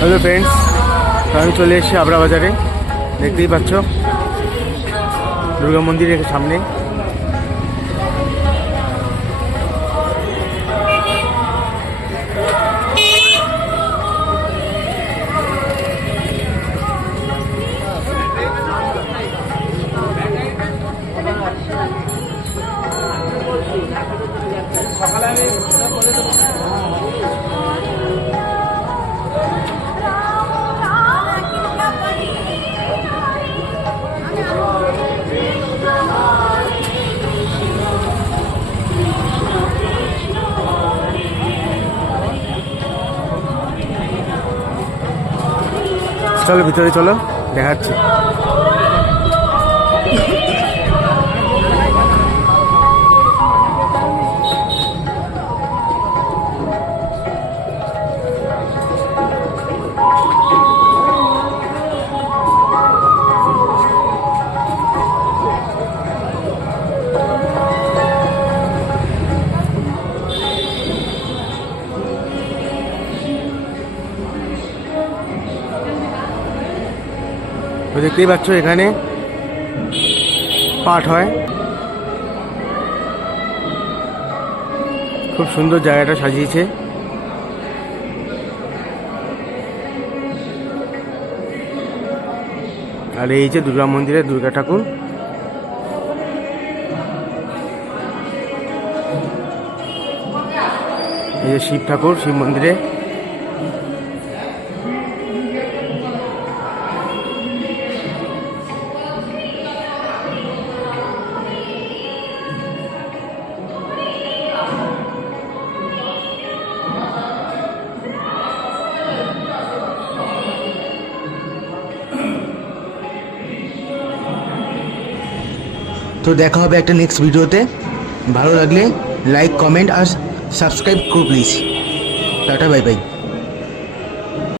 Hello friends, আমি চলে এসেছি আবরা বাজারে। দেখতেই পাচ্ছ দুর্গা মন্দিরের সামনে। চলো ভিতরে চলো, দেখাচ্ছি। দেখতেই পাচ্ছ এখানে পাঠ হয়। খুব সুন্দর জায়গাটা সাজিয়েছে। আর এই যে দুর্গা মন্দিরে দুর্গা ঠাকুর, এই যে শিব ঠাকুর শিব মন্দিরে। তো দেখা হবে একটা নেক্সট ভিডিওতে। ভালো লাগলে লাইক, কমেন্ট আর সাবস্ক্রাইব করো প্লিজ। Tata, bye bye.